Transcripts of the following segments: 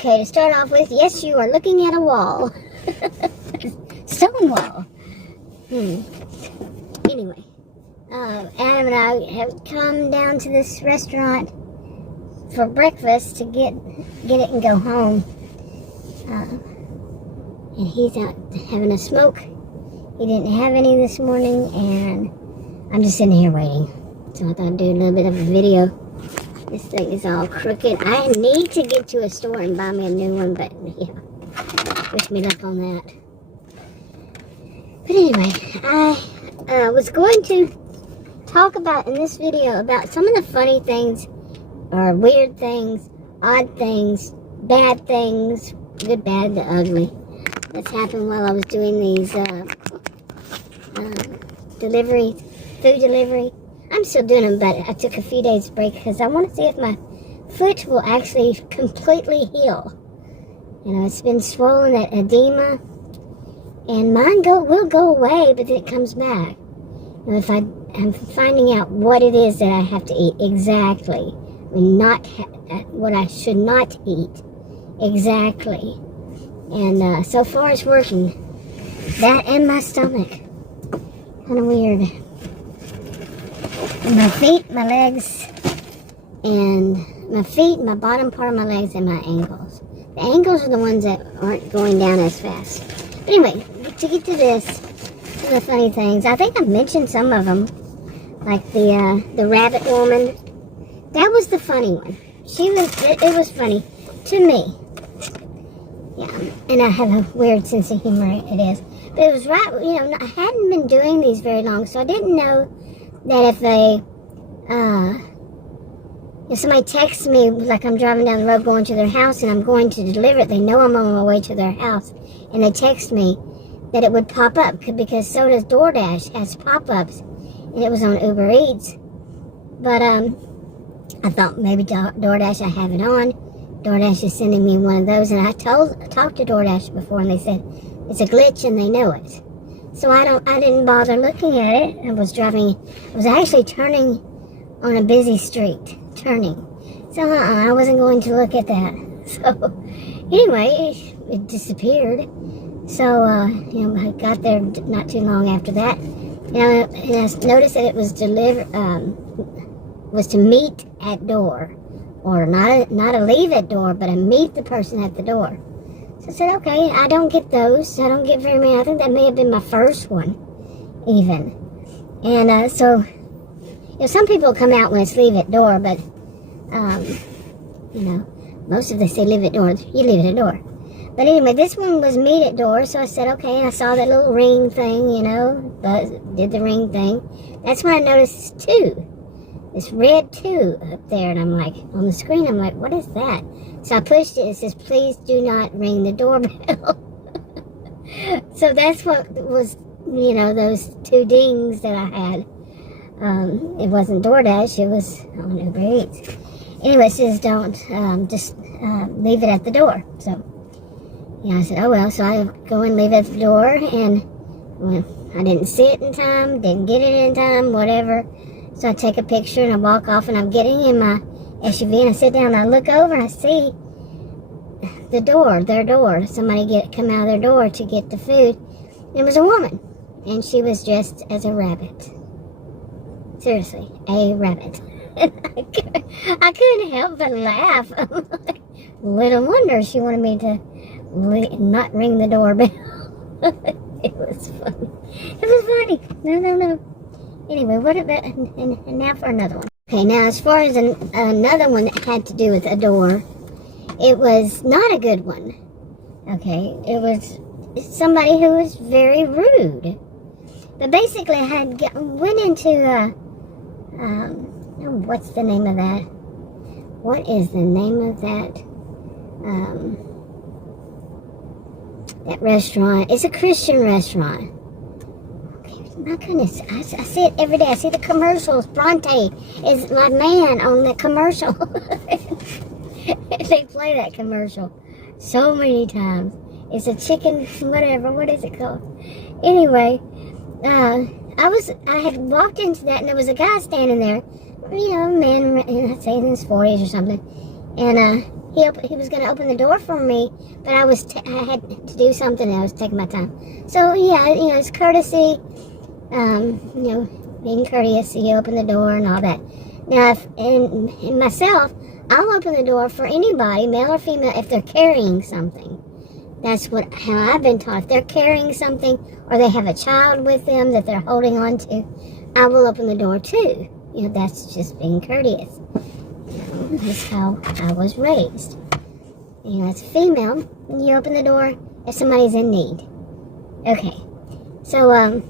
Okay, to start off with, yes, you are looking at a wall. Stone wall. Anyway, Adam and I have come down to this restaurant for breakfast to get it and go home. And he's out having a smoke. He didn't have any this morning, and I'm just sitting here waiting. So I thought I'd do a little bit of a video. This thing is all crooked. I need to get to a store and buy me a new one, but yeah, wish me luck on that. But anyway, I was going to talk about in this video about some of the funny things, or weird things, odd things, bad things, good, bad, the ugly, that's happened while I was doing these food delivery. I'm still doing them, but I took a few days break because I want to see if my foot will actually completely heal. You know, it's been swollen, that edema, and mine will go away, but then it comes back. And if I'm finding out what it is that I have to eat exactly, not what I should not eat exactly. And so far it's working. That and my stomach. Kind of weird. And my feet, my legs, and my feet, my bottom part of my legs, and my ankles. The ankles are the ones that aren't going down as fast. But anyway, to get to this, some of the funny things. I think I've mentioned some of them. Like the rabbit woman. That was the funny one. It was funny to me. Yeah, and I have a weird sense of humor, it is. But it was right, you know, I hadn't been doing these very long, so I didn't know that if somebody texts me, like I'm driving down the road going to their house and I'm going to deliver it, they know I'm on my way to their house, and they text me, that it would pop up, because so does Doordash, has pop-ups, and it was on Uber Eats. But I thought maybe Doordash, I have it on. DoorDash is sending me one of those, and I talked to DoorDash before, and they said it's a glitch and they know it. So I didn't bother looking at it. I was actually turning on a busy street, So I wasn't going to look at that. So anyway, it disappeared. So you know, I got there not too long after that, and I noticed that it was was to meet at door. Or not a leave at door, but a meet the person at the door. So I said, okay, I don't get those. I don't get very many. I think that may have been my first one, even. And so, you know, some people come out when it's leave at door, but, you know, most of them say leave at door. You leave it at door. But anyway, this one was meet at door, so I said, okay, and I saw that little ring thing, you know, did the ring thing. That's when I noticed two. This red 2 up there, and I'm like, on the screen, I'm like, what is that? So I pushed it, it says, please do not ring the doorbell. So that's what was, you know, those 2 dings that I had. It wasn't DoorDash, it was on Uber Eats. Anyway, it says don't, just leave it at the door. So, yeah, I said, oh well, so I go and leave it at the door, and well, I didn't see it in time, didn't get it in time, whatever. So I take a picture and I walk off, and I'm getting in my SUV, and I sit down and I look over and I see their door. Somebody come out of their door to get the food. It was a woman, and she was dressed as a rabbit. Seriously, a rabbit. I couldn't help but laugh. Little wonder she wanted me to not ring the doorbell. It was funny. It was funny. No. Anyway, what about, and now for another one. Okay, now as far as another one that had to do with a door, it was not a good one. Okay, it was somebody who was very rude. But basically I went into, what's the name of that? What is the name of that? That restaurant. It's a Christian restaurant. My goodness, I see it every day. I see the commercials. Bronte is my man on the commercial. They play that commercial so many times. It's a chicken, whatever. What is it called? Anyway, I had walked into that, and there was a guy standing there. You know, a man, I'd say in his 40s or something. And he was going to open the door for me, but I had to do something and I was taking my time. So yeah, it's courtesy, being courteous. You open the door and all that. Now, in myself, I'll open the door for anybody, male or female, if they're carrying something. That's how I've been taught. If they're carrying something or they have a child with them that they're holding on to, I will open the door too. That's just being courteous. That's how I was raised. As a female, you open the door if somebody's in need. Okay. So,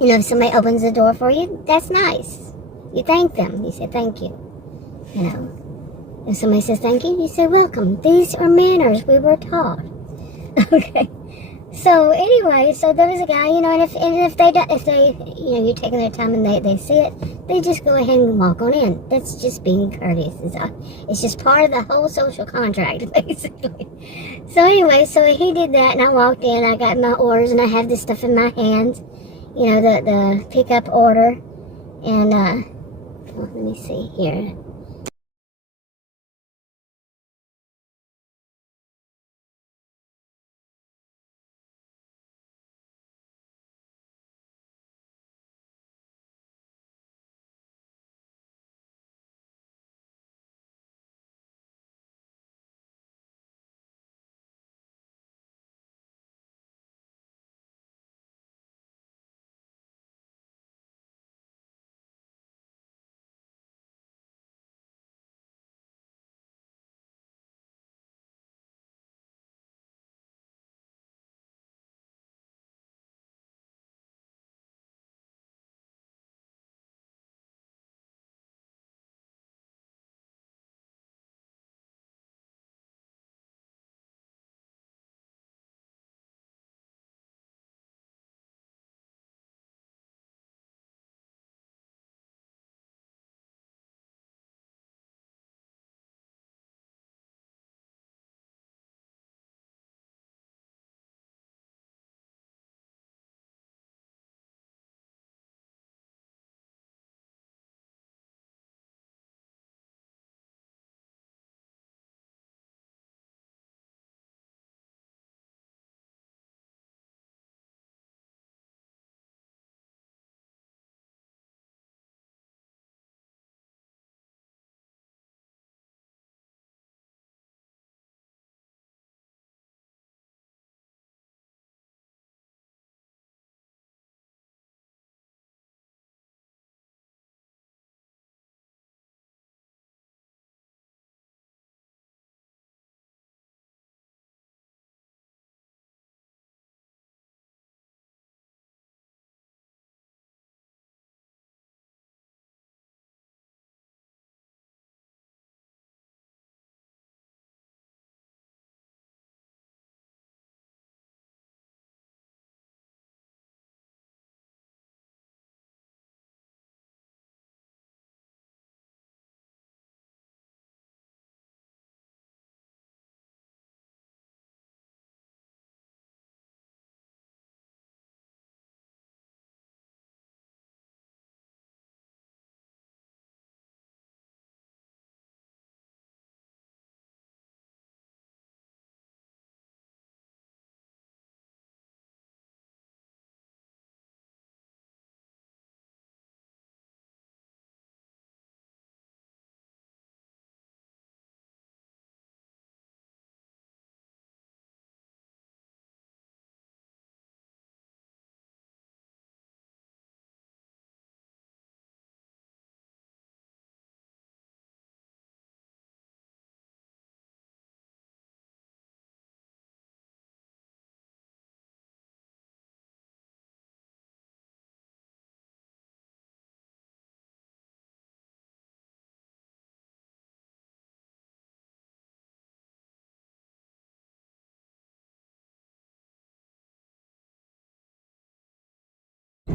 if somebody opens the door for you, that's nice. You thank them. You say thank you. If somebody says thank you, you say welcome. These are manners we were taught. Okay. So anyway, so there was a guy, and if they you're taking their time and they see it, they just go ahead and walk on in. That's just being courteous. It's just part of the whole social contract, basically. So anyway, so he did that, and I walked in. I got my orders, and I have this stuff in my hands, the pickup order, and let me see here.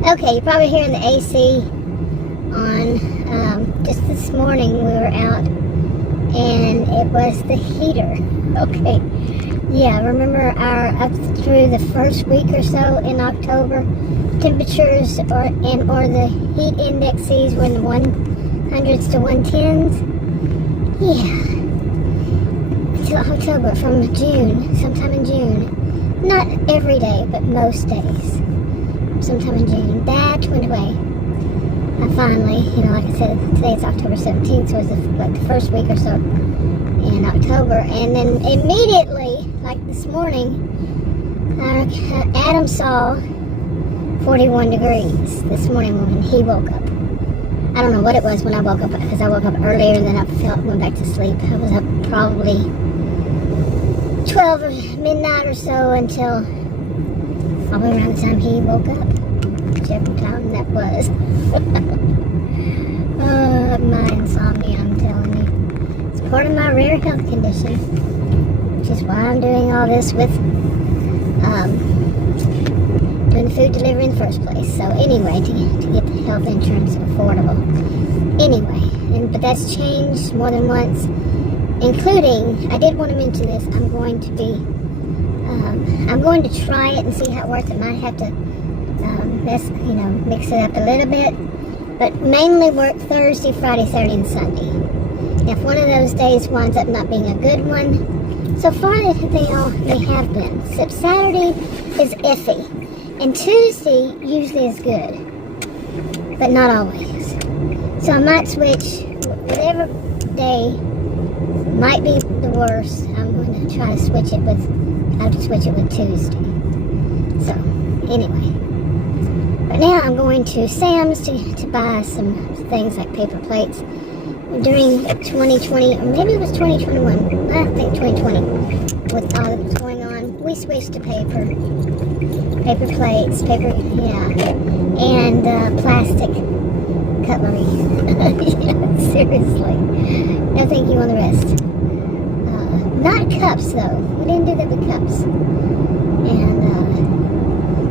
Okay, you're probably hearing the AC on. Just this morning we were out and it was the heater. Okay, yeah, remember up through the first week or so in October, temperatures or the heat indexes were in the 100s to 110s. Yeah, till October, from June, sometime in June. Not every day, but most days. Sometime in June. That went away. I finally, like I said, today it's October 17th, so it was the first week or so in October. And then immediately, like this morning, Adam saw 41 degrees this morning when he woke up. I don't know what it was when I woke up, because I woke up earlier than I went back to sleep. I was up probably 12 or midnight or so until probably around the time he woke up. Whichever time that was. My insomnia, I'm telling you. It's part of my rare health condition, which is why I'm doing all this with doing the food delivery in the first place. So anyway, to get the health insurance affordable. Anyway, but that's changed more than once, including, I did want to mention this, I'm going to try it and see how it works. I might have to mix it up a little bit, but mainly work Thursday, Friday, Saturday, and Sunday. Now, if one of those days winds up not being a good one, so far they have been. Except Saturday is iffy, and Tuesday usually is good, but not always. So I might switch whatever day might be the worst. I'm going to try to switch it with. I have to switch it with Tuesday. So anyway. But now I'm going to Sam's to buy some things like paper plates. During 2020, or maybe it was 2021, I think 2020, with all that was going on, we switched to paper plates, and plastic cutlery. Yeah, seriously. No thank you on the rest. Not cups though. We didn't do that with cups. And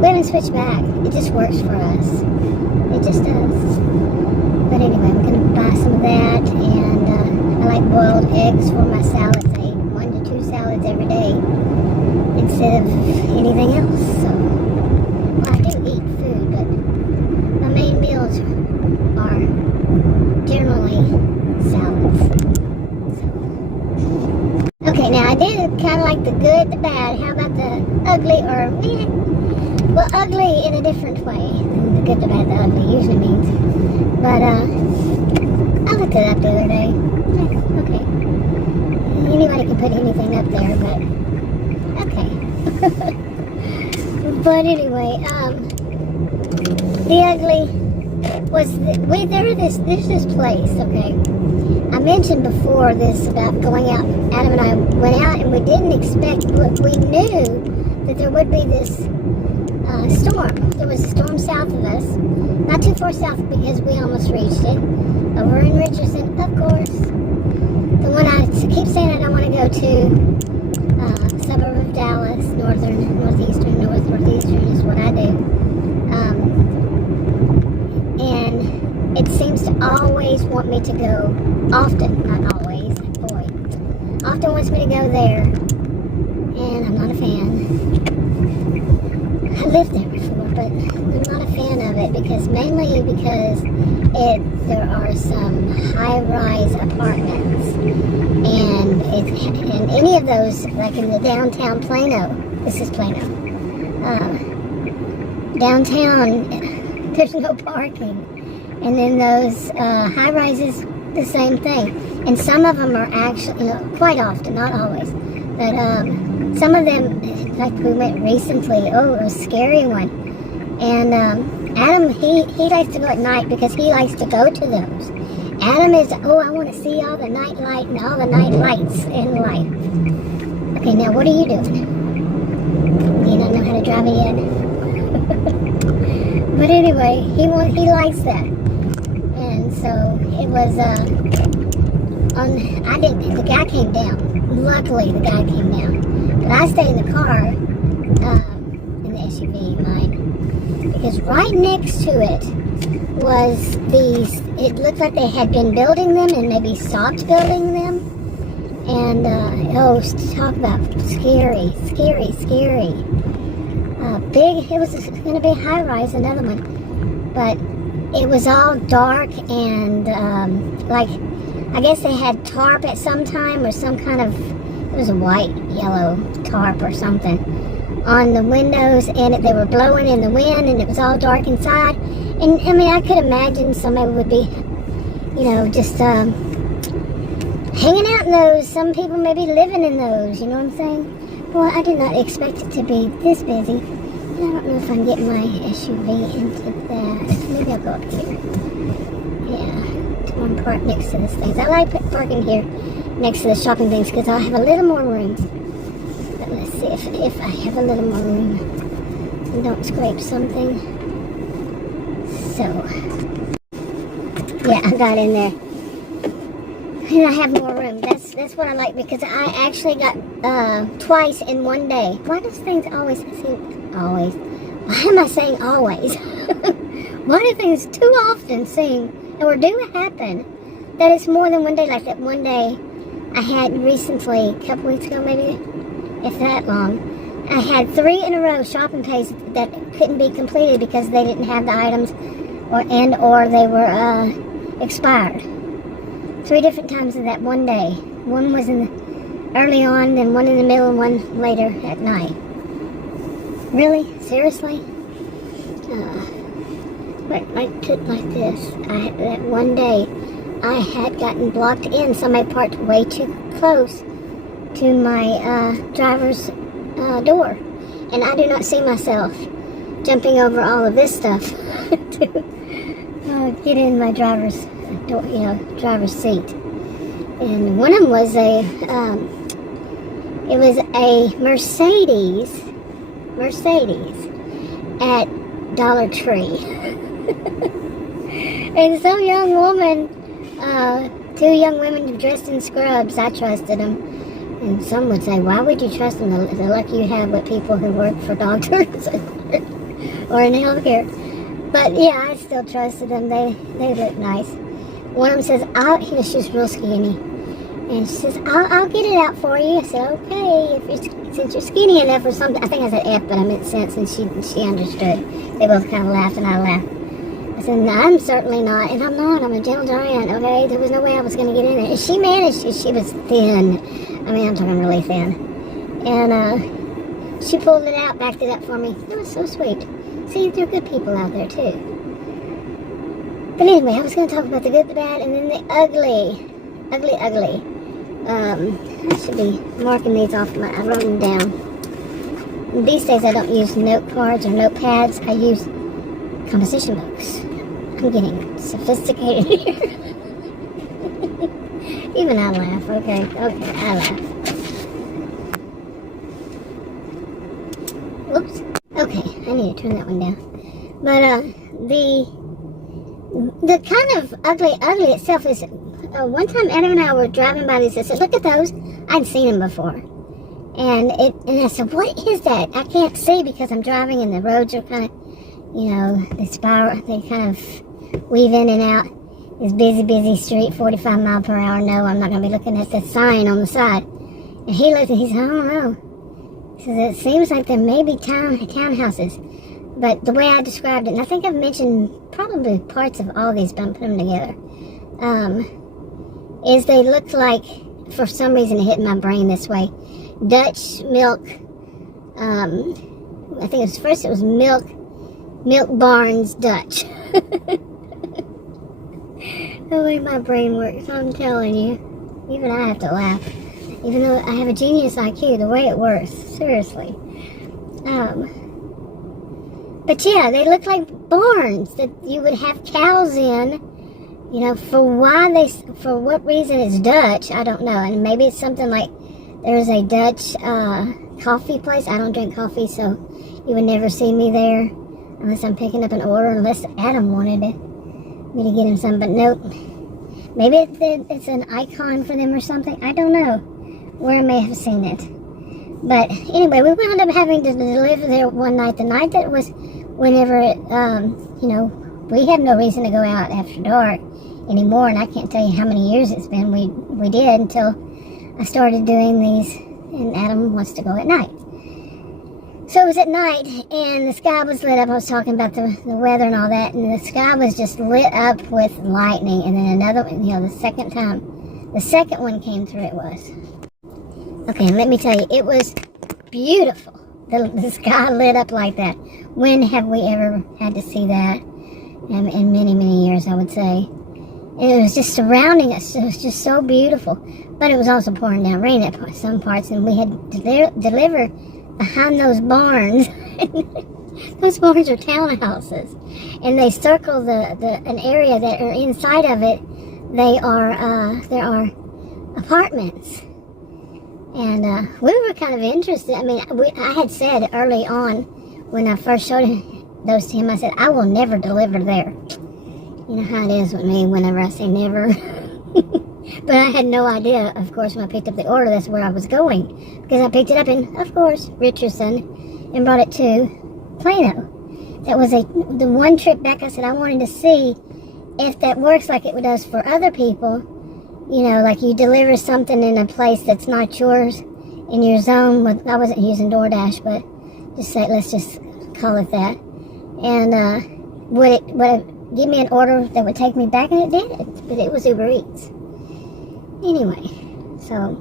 we haven't switched back. It just works for us. It just does. But anyway, I'm going to buy some of that, and I like boiled eggs for my salads. I eat 1 to 2 salads every day instead of anything else. So, well, I do eat food, but my main meals are generally salads. So. Okay, now I did kind of like the good, the bad. How about the ugly or meh? Well, ugly in a different way than the good, the bad, the ugly usually means. But, I looked it up the other day. Okay. Anybody can put anything up there, but, okay. But anyway, the ugly was, there's this place, okay. I mentioned before this about going out. Adam and I went out, and we didn't expect, we knew that there would be this storm. There was a storm south of us, not too far south because we almost reached it. Over in Richardson, of course. The one I keep saying I don't want to go to, suburb of Dallas, northeastern is what I do. And it seems to always want me to go, often, not always, boy, often wants me to go there, and I'm not a fan. I lived there before, but I'm not a fan of it mainly because there are some high-rise apartments, and any of those, like in the downtown Plano, this is Plano, downtown, there's no parking, and then those high-rises, the same thing, and some of them are actually, quite often, not always, but some of them, like we went recently, it was a scary one. And Adam, he likes to go at night because he likes to go to those. Adam is, I want to see all the night light and all the night lights in life. Okay, now what are you doing? You don't know how to drive it yet? But anyway, he likes that. And so it was, the guy came down. Luckily, the guy came down. But I stayed in the car, in the SUV, mine, because right next to it was it looked like they had been building them and maybe stopped building them. And, talk about scary. Big, it was going to be a high rise, another one. But it was all dark and, I guess they had tarp at some time or some kind of it was a white, yellow tarp or something on the windows, and they were blowing in the wind, and it was all dark inside. And I mean, I could imagine somebody would be, just hanging out in those. Some people may be living in those, you know what I'm saying? Well, I did not expect it to be this busy. And I don't know if I can get my SUV into that. Maybe I'll go up here. Yeah, to one part next to this thing. I like parking here next to the shopping things because I'll have a little more room. But let's see if I have a little more room and don't scrape something. So, yeah, I got in there. And I have more room. That's what I like because I actually got twice in one day. Why does things always seem always? Why am I saying always? Why do things too often seem or do happen that it's more than one day? Like that one day I had recently, a couple weeks ago maybe, if that long, I had 3 in a row shopping pays that couldn't be completed because they didn't have the items or they were expired. 3 different times in that one day. One was early on, then one in the middle, and one later at night. Really? Seriously? But like this, that one day, I had gotten blocked in. Somebody parked way too close to my driver's door. And I do not see myself jumping over all of this stuff to get in my driver's door, driver's seat. And one of them was a Mercedes at Dollar Tree. And some young woman, 2 young women dressed in scrubs, I trusted them. And some would say, why would you trust them? The luck you have with people who work for doctors or in healthcare. But yeah, I still trusted them. They look nice. One of them says, she's real skinny. And she says, I'll get it out for you. I said, okay, since you're skinny enough or something. I think I said F, but I meant sense, and she understood. They both kind of laughed, and I laughed. I said, no, I'm certainly not, and I'm not. I'm a gentle giant, okay? There was no way I was going to get in there. And she managed. She was thin. I mean, I'm talking really thin. And she pulled it out, backed it up for me. It was so sweet. See, there are good people out there, too. But anyway, I was going to talk about the good, the bad, and then the ugly. Ugly. I should be marking these off. I wrote them down. These days I don't use note cards or notepads. I use composition books. I'm getting sophisticated here. Even I laugh. Okay, I laugh. Whoops. Okay, I need to turn that one down. But the kind of ugly itself is, one time Adam and I were driving by these, I said, look at those. I'd seen them before. And I said, what is that? I can't see because I'm driving and the roads are kind of, they spiral, they kind of weave in and out. This busy street, 45 mile per hour. No, I'm not going to be looking at the sign on the side. And he looked and he said, I don't know. He says, it seems like there may be townhouses. But the way I described it, and I think I've mentioned probably parts of all these, but I'm putting them together, is they look like, for some reason it hit my brain this way, Dutch milk, I think it was Milk Barnes Dutch. The way my brain works, I'm telling you. Even I have to laugh. Even though I have a genius IQ, the way it works, seriously. But yeah, they look like barns that you would have cows in. For what reason it's Dutch, I don't know. And maybe it's something like there's a Dutch coffee place. I don't drink coffee, so you would never see me there unless I'm picking up an order, unless Adam wanted me to get him some. But nope. Maybe it's an icon for them or something. I don't know where I may have seen it. But anyway, we wound up having to deliver there one night. The night that was whenever, we have no reason to go out after dark anymore, and I can't tell you how many years it's been. We did until I started doing these, and Adam wants to go at night. So it was at night, and the sky was lit up. I was talking about the weather and all that, and the sky was just lit up with lightning, and then another one, the second one came through, it was. Okay, let me tell you, it was beautiful. The sky lit up like that. When have we ever had to see that? In many, many years, I would say. It was just surrounding us. It was just so beautiful. But it was also pouring down rain at some parts, and we had to deliver behind those barns. Those barns are townhouses, and they circle an area that are inside of it. There are apartments, and we were kind of interested. I mean, I had said early on when I first showed those to him, I said, I will never deliver there. You know how it is with me whenever I say never. But I had no idea, of course, when I picked up the order, that's where I was going. Because I picked it up in, of course, Richardson, and brought it to Plano. That was the one trip back. I said I wanted to see if that works like it does for other people. You know, like you deliver something in a place that's not yours, in your zone. I wasn't using Doordash, but let's just call it that. And would it give me an order that would take me back? And it did, but it was Uber Eats. Anyway, so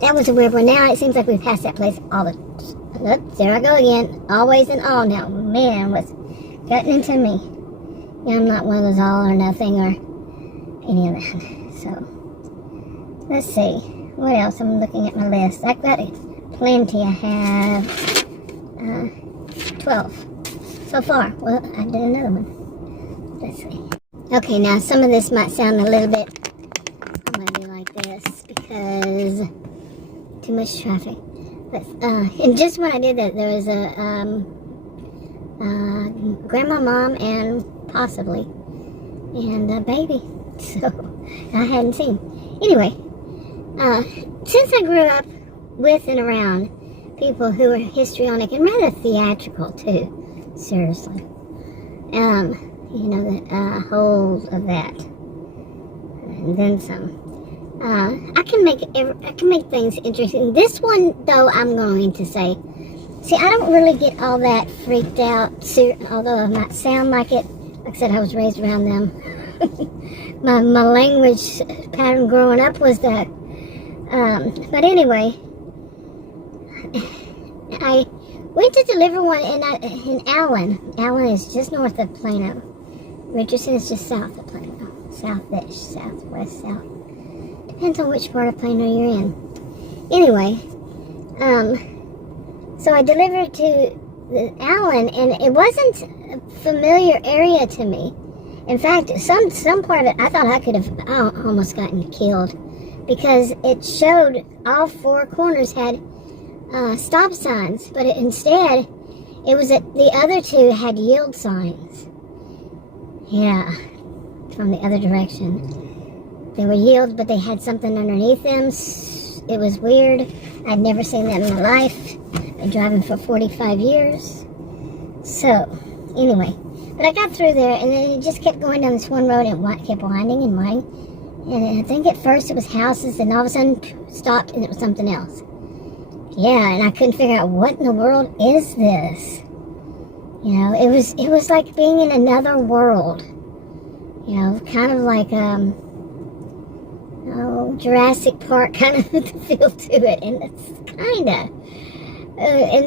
that was a weird one. Now it seems like we've passed that place all the look, there I go again. Always and all now. Man, what's gotten into me. Yeah, I'm not one of those all or nothing or any of that. So, let's see. What else? I'm looking at my list. I've got plenty. I have 12 so far. Well, I did another one. Let's see. Okay, now some of this might sound a little bit, I'm going to do like this because too much traffic. And just when I did that, there was a grandma, mom, and possibly, and a baby. So I hadn't seen. Anyway, since I grew up with and around people who are histrionic and rather theatrical too, seriously, you know, the whole of that, and then some. I can make things interesting. This one, though, I'm going to say, see, I don't really get all that freaked out, although I might sound like it. Like I said, I was raised around them. my language pattern growing up was that. But anyway, I went to deliver one in Allen. Allen is just north of Plano. Richardson is just south of Plano. South-ish, southwest, south. Depends on which part of Plano you're in. Anyway, so I delivered to Allen, and it wasn't a familiar area to me. In fact, some part of it, I thought I could have almost gotten killed because it showed all four corners had stop signs, but instead, it was that the other two had yield signs. Yeah, from the other direction. They were yield, but they had something underneath them. It was weird. I'd never seen that in my life. I've been driving for 45 years. So, anyway. But I got through there, and then it just kept going down this one road, and it kept winding and winding. And I think at first it was houses, and all of a sudden stopped, and it was something else. Yeah, and I couldn't figure out what in the world is this. You know, it was like being in another world. You know, kind of like, Jurassic Park kind of feel to it, and it's kind of.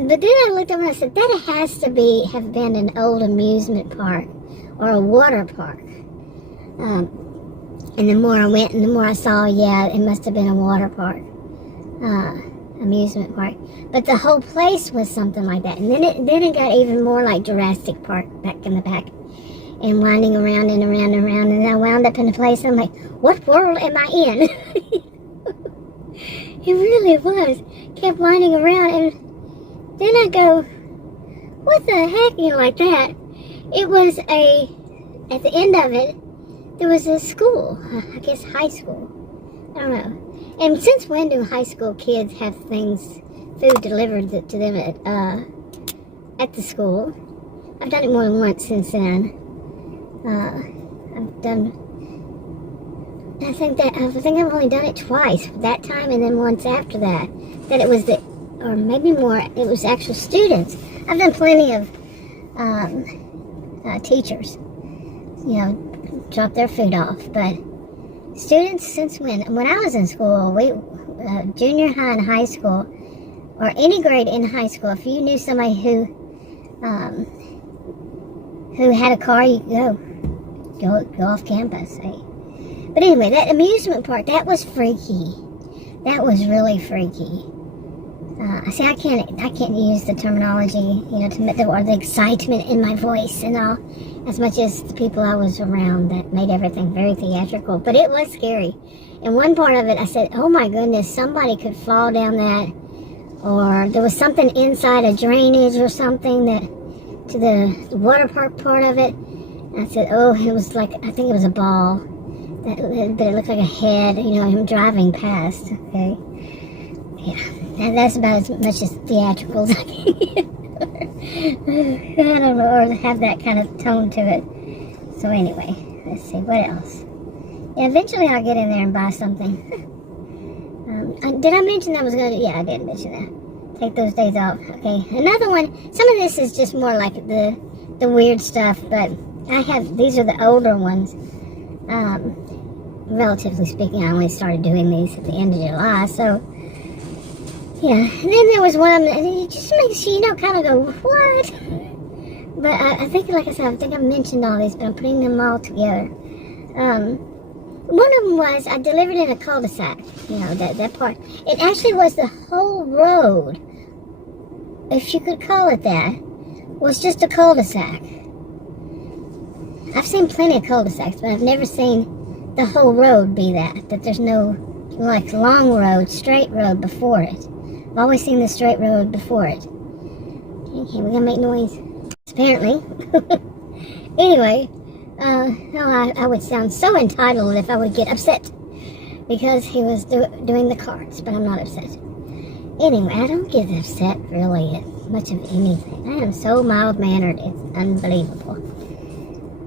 But then I looked over and I said, that has to have been an old amusement park or a water park. And the more I went and the more I saw, yeah, it must have been a water park, amusement park. But the whole place was something like that. And then it got even more like Jurassic Park back in the back. And winding around and around and around, and I wound up in a place, and I'm like, what world am I in? It really was. Kept winding around, and then I go, what the heck, you know, like that. It was at the end of it, there was a school, I guess high school. I don't know. And since when do high school kids have food delivered to them at the school? I've done it more than once since then. I've done. I think I've only done it twice. That time and then once after that. That it was or maybe more. It was actual students. I've done plenty of teachers. You know, drop their food off, but Students since when? When I was in school, junior high and high school, or any grade in high school, if you knew somebody who had a car, you go off campus. Eh? But anyway, that amusement park, that was freaky. That was really freaky. See, I can't use the terminology, or the excitement in my voice and all, as much as the people I was around that made everything very theatrical. But it was scary. And one part of it, I said, oh my goodness, somebody could fall down that, or there was something inside a drainage or something to the water park part of it. And I said, oh, it was like, I think it was a ball, but it looked like a head, him driving past. Okay, yeah. And that's about as much as theatrical as I can get. I don't know, or have that kind of tone to it. So anyway, let's see, what else? Yeah, eventually I'll get in there and buy something. Did I mention I was going to? Yeah, I did mention that. Take those days off. Okay, another one. Some of this is just more like the weird stuff, but these are the older ones. Relatively speaking, I only started doing these at the end of July, so... Yeah, and then there was one of them, it just makes you, kind of go, what? But I think, like I said, I think I mentioned all these, but I'm putting them all together. One of them was, I delivered in a cul-de-sac, that part. It actually was the whole road, if you could call it that, was just a cul-de-sac. I've seen plenty of cul-de-sacs, but I've never seen the whole road be that there's no, like, long road, straight road before it. I've always seen the straight road before it. Okay, we're gonna make noise. Apparently. Anyway, I would sound so entitled if I would get upset because he was doing the cards, but I'm not upset. Anyway, I don't get upset really at much of anything. I am so mild-mannered, it's unbelievable.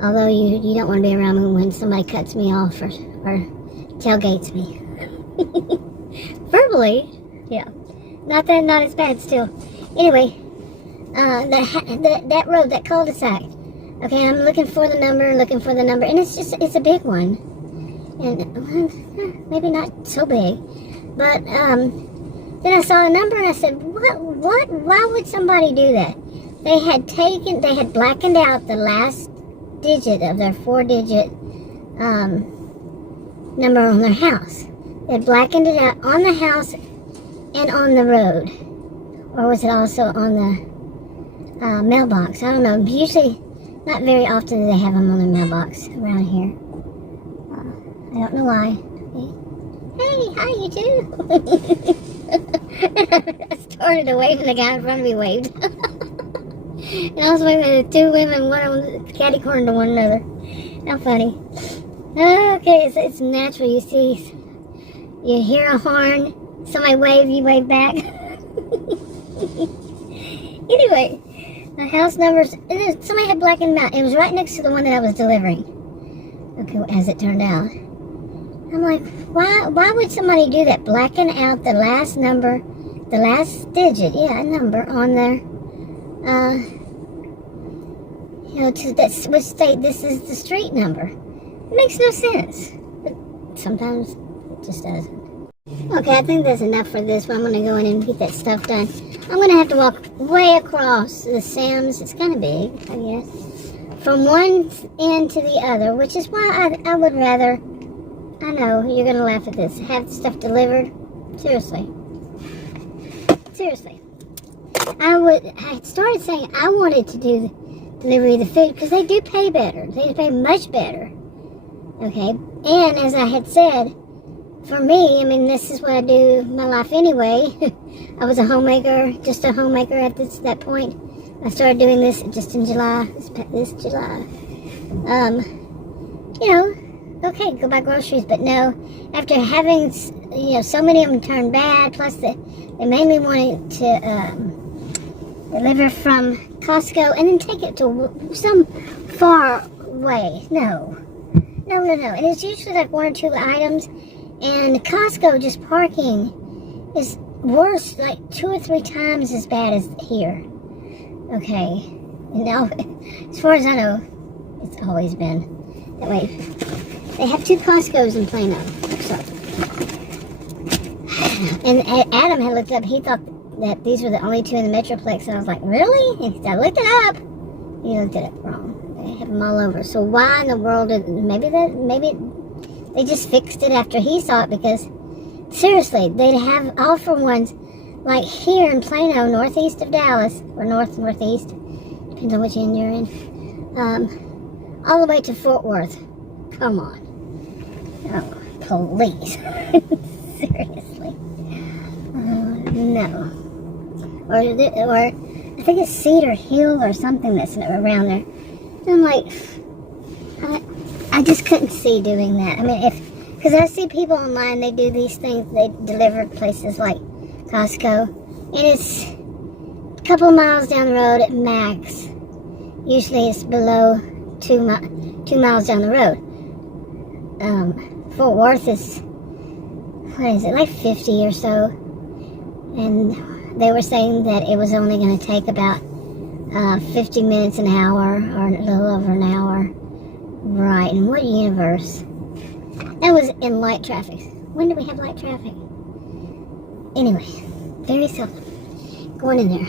Although you don't want to be around me when somebody cuts me off or tailgates me. Verbally, yeah. Not as bad still. Anyway, that road, that cul-de-sac. Okay, I'm looking for the number, and it's a big one. And maybe not so big. But then I saw a number and I said, what? Why would somebody do that? They had blackened out the last digit of their 4-digit number on their house. They had blackened it out on the house and on the road. Or was it also on the mailbox? I don't know. Usually, not very often do they have them on the mailbox around here. I don't know why. Hey, how you do? I started to wave and the guy in front of me waved. And I was waving at 2 women, one of them catty-cornered to one another. How funny. Okay, it's natural. You hear a horn, somebody wave, you wave back. Anyway, the house numbers, somebody had blackened them out. It was right next to the one that I was delivering. Okay, as it turned out. I'm like, why would somebody do that? Blacken out the last number, the last digit, number on there. That would state this is the street number. It makes no sense. But sometimes it just doesn't. Okay, I think that's enough for this one. I'm going to go in and get that stuff done. I'm going to have to walk way across the Sam's. It's kind of big, I guess. From one end to the other, which is why I would rather, I know, you're going to laugh at this, have stuff delivered. Seriously. I started saying I wanted to do the delivery of the food because they do pay better. They pay much better. Okay? And as I had said, for me, I mean, this is what I do in my life anyway. I was a homemaker, just a homemaker at that point. I started doing this just in July, this July. Okay, go buy groceries, but no. After having, so many of them turn bad, plus they mainly wanted to deliver from Costco and then take it to some far way. No. And it's usually like 1 or 2 items. And Costco, just parking, is worse, like 2 or 3 times as bad as here. Okay. And now, as far as I know, it's always been that way. They have 2 Costco's in Plano. So, and Adam had looked up. He thought that these were the only 2 in the Metroplex. And I was like, really? And he said, I looked it up. He looked it up wrong. They have them all over. So why in the world did maybe they just fixed it after he saw it? Because seriously, they'd have all for ones like here in Plano, northeast of Dallas, or northeast, depends on which end you're in, all the way to Fort Worth. Come on. Oh, please. Seriously. No. Or I think it's Cedar Hill or something that's around there. And I'm like, I just couldn't see doing that. I mean, because I see people online, they do these things, they deliver places like Costco, and it's a couple of miles down the road at max. Usually it's below 2 miles down the road. Fort Worth is, what is it, like 50 or so, and they were saying that it was only going to take about 50 minutes an hour, or a little over an hour. Right, in what universe? That was in light traffic. When do we have light traffic? Anyway, very seldom. Going in there.